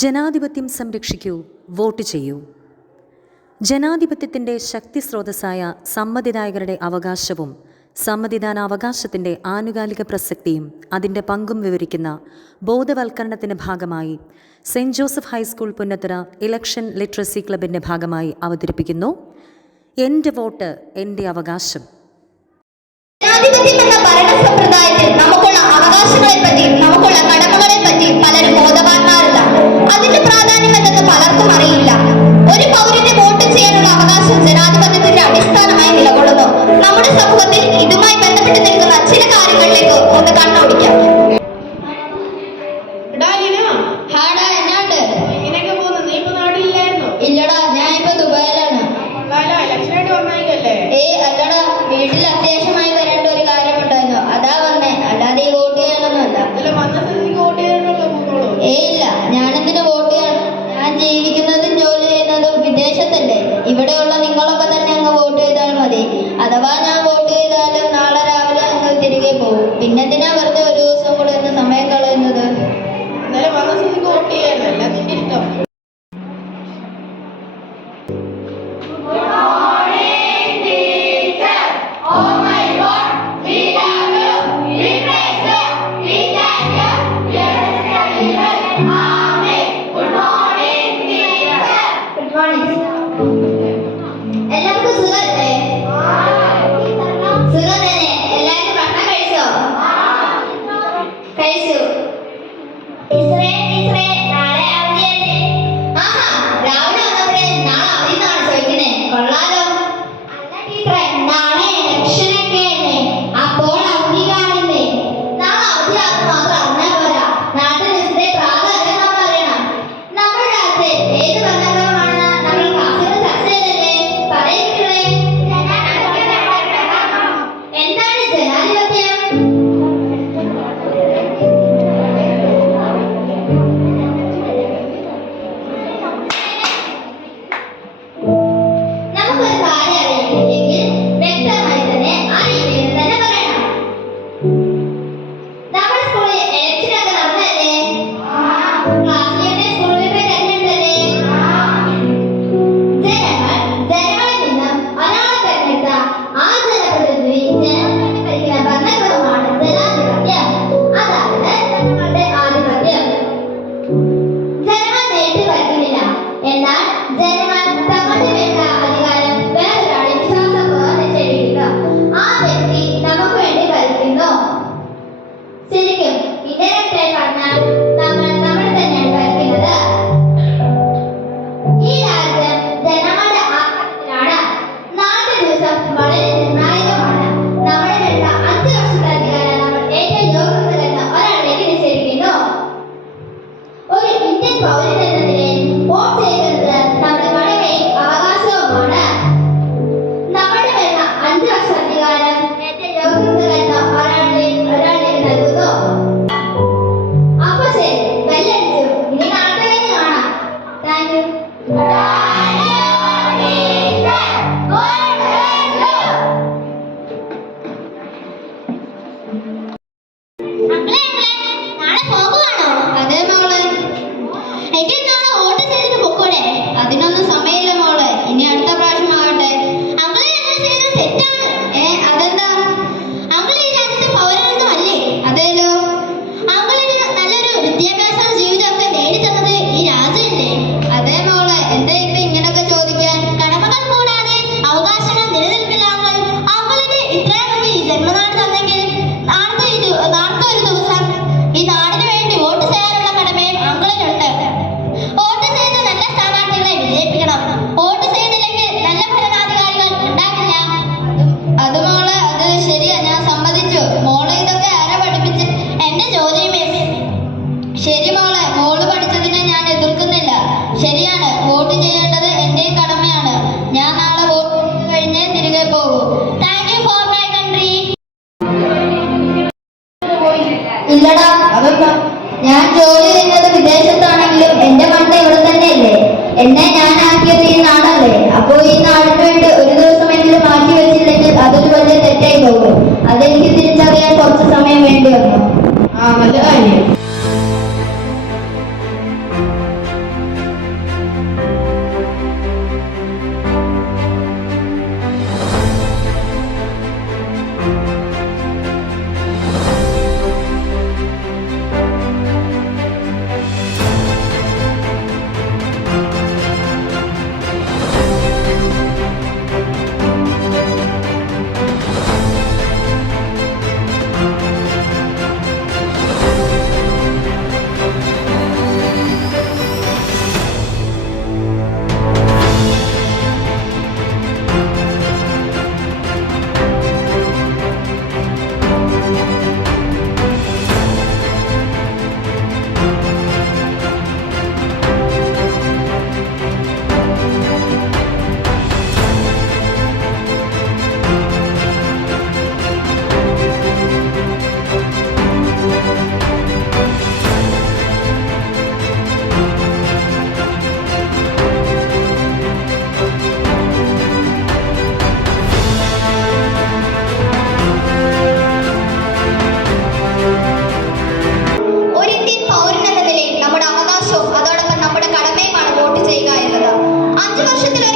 ജനാധിപത്യം സംരക്ഷിക്കൂ, വോട്ട് ചെയ്യൂ. ജനാധിപത്യത്തിൻ്റെ ശക്തി സ്രോതസ്സായ സമ്മതിദായകരുടെ അവകാശവും സമ്മതിദാനാവകാശത്തിൻ്റെ ആനുകാലിക പ്രസക്തിയും അതിൻ്റെ പങ്കും വിവരിക്കുന്ന ബോധവൽക്കരണത്തിൻ്റെ ഭാഗമായി Saint Joseph high school Punnathara election literacy ക്ലബിൻ്റെ ഭാഗമായി അവതരിപ്പിക്കുന്നു എൻ്റെ വോട്ട് എൻ്റെ അവകാശം. ജനാധിപത്യം എന്ന ഭരണ സമ്പ്രദായത്തിൽ നമുക്കുള്ള അവകാശങ്ങളെ പറ്റി, നമുക്കുള്ള കടമകളെ പറ്റി പലരും ബോധവാന്മാരല്ല. അതിന്റെ പ്രാധാന്യം എന്തെന്ന് പലർക്കും അറിയില്ല. ഒരു പൗരന് വോട്ട് ചെയ്യാനുള്ള അവകാശം ജനാധിപത്യത്തിന്റെ അടിസ്ഥാനമായി നിലകൊള്ളുന്നു. നമ്മുടെ സമൂഹത്തിൽ ഇതുമായി ബന്ധപ്പെട്ട് നിൽക്കുന്ന ചില കാര്യങ്ങളിലേക്ക് ഒന്ന് കണ്ണോടിക്കാം. ഇല്ലടാ, ഞാൻ ഇപ്പൊ ദുബായിലാണ്. അല്ലടാ, വീട്ടിൽ അത്യാവശ്യമായി വരേണ്ട ഒരു കാര്യമുണ്ടായിരുന്നു, അതാ വന്നേ. അല്ലാതെ ഈ വോട്ട് ചെയ്യാനൊന്നുമല്ല. ഇല്ല, ഞാനെന്തിനു വോട്ട് ചെയ്യണം? ഞാൻ ജീവിക്കുന്നതും ജോലി ചെയ്യുന്നതും വിദേശത്തല്ലേ. ഇവിടെയുള്ള നിങ്ങളൊക്കെ തന്നെ അങ്ങ് വോട്ട് ചെയ്താൽ മതി. അഥവാ ഞാൻ വോട്ട് ചെയ്താലും നാളെ രാവിലെ അങ്ങ് തിരികെ പോകും. പിന്നെന്തിനാ വെറുതെ ഒരു ദിവസം കൂടെ ഒന്ന് സമയം കളയുന്നത്? വോട്ട് ചെയ്യാനല്ല, നിന്റെ ഇഷ്ടം. എല്ലാവർക്കും സുഖല്ലേ? സുഖം തന്നെ. എല്ലാവരും ഭക്ഷണം കഴിച്ചോ? കഴിച്ചു. നാളെ അവധിയല്ലേ? ആഹാ, രാവിലെ വന്നപ്പോഴേ നാളെ അവധി എന്നാണ് ചോദിക്കണേ. കൊള്ളാലോ. അല്ല ടീച്ചറെ, നാളെ ഇലക്ഷനൊക്കെ അല്ലേ, അപ്പോൾ അവധി കാണില്ലേ? നാളെ അവധിയാണെന്ന് മാത്രം അറിഞ്ഞാൽ പോരാ, നാട്ടിൽ ദിവസത്തെ പ്രാധാന്യം നമ്മൾ അറിയണം. നമ്മുടെ രാജ്യത്തെ ഏത് ഭരണക്രമമാണ് നമ്മൾ ക്ലാസ്സിൽ ചർച്ച ചെയ്തല്ലേ? പറയുന്നേ, എന്താണ് ജനാധിപത്യം? നമുക്കൊരു കാര്യം അറിയില്ലെങ്കിൽ വ്യക്തമായി തന്നെ ആ രീതിയിൽ തന്നെ പറയണം. നമ്മുടെ സ്കൂളിൽ ഇലക്ഷനൊക്കെ നടന്നല്ലേ? ക്ലാസ്സിലെ സ്കൂളിൽ തെരഞ്ഞെടുത്തല്ലേ? ജനങ്ങളിൽ നിന്ന് ഒരാളെ തെരഞ്ഞെടുത്ത ആ ജനപ്രതിനിധി ജനങ്ങളുടെ ഭരിക്കുന്ന ഭരണക്രമമാണ് ജനാധിപത്യം. അതാണ് ജനങ്ങളുടെ ആധിപത്യം. ജനങ്ങൾ നേരിട്ട് ഭരിക്കുന്നില്ല, എന്നാൽ ജനങ്ങൾ തങ്ങളുടെ വേണ്ട അധികാരം വേറൊരാളെ വിശ്വാസപൂർവ്വം നിഷേധിക്കുന്നു. ആ വ്യക്തി നമുക്ക് വേണ്ടി ഭരിക്കുന്നു. ശരിക്കും ഇൻഡയറക്റ്റ് ആയി പറഞ്ഞാൽ നമ്മൾ തന്നെയാണ് ഭരിക്കുന്നത്. ഈ രാജ്യം ജനങ്ങളുടെ ആത്മത്തിലാണ്. നാളത്തെ ദിവസം വളരെ നിർണായകമാണ്. നമ്മുടെ വേണ്ട 5 വർഷത്തെ അധികാരം നമ്മൾ ഏറ്റവും യോഗ്യത തരുന്ന ഒരാളിലേക്ക് നിഷേധിക്കുന്നു. ഒരു ഇന്ത്യൻ പൗരൻ എന്ന നിലയിൽ വോട്ട് ചെയ്യുന്നത് നമ്മുടെ കടമയും അവകാശവുമാണ്. നമ്മുടെ വേണ്ട 5 വർഷ അധികാരം ഏറ്റവും യോഗ്യത തരുന്ന ഒരാളിലേക്ക് നൽകുന്നു. അപ്പൊ ശരി, ബെല്ലടിച്ചു. ഇനി നാളത്തെ കഴിഞ്ഞ് കാണാം. Thank you. നാളെ പോകുവാണോ? അതെ മോളെ. എനിക്ക് നാളെ വോട്ട് ചെയ്തിട്ട് പൊക്കൂടെ? അതിനൊന്നും സമയമില്ല മോളെ, ഇനി അടുത്ത പ്രാവശ്യം ആകട്ടെ. അങ്ങളെ അങ്ങനെ ചെയ്യുന്നത് തെറ്റാണ്. അതെന്താ? അങ്ങൾ ഈ രാജ്യത്തെ പൗരനൊന്നും അല്ലേ? അതേലോ. അങ്ങളിന് നല്ലൊരു വിദ്യാഭ്യാസവും ജീവിതമൊക്കെ നേടിത്തന്നത് ഈ രാജ്യമല്ലേ? അതേ മോളെ. എന്താ ഇപ്പൊ ഇങ്ങനൊക്കെ ചോദിക്കാൻ? കടമകൾ കൂടാതെ അവകാശങ്ങൾ നിലനിൽക്കില്ല. അങ്ങളിന് ഇത്രയും വലിയ ജന്മനാട് തന്നെങ്കിൽ നാളത്തെ ഒരു ദിവസം ഈ നാടിന് വേണ്ടി വോട്ട് ചെയ്യാനുള്ള കടമയും അങ്ങളിനുണ്ട്. വോട്ട് ചെയ്ത് നല്ല സ്ഥാനാർത്ഥികളെ വിജയിപ്പിക്കണം. വർഷത്തിൽ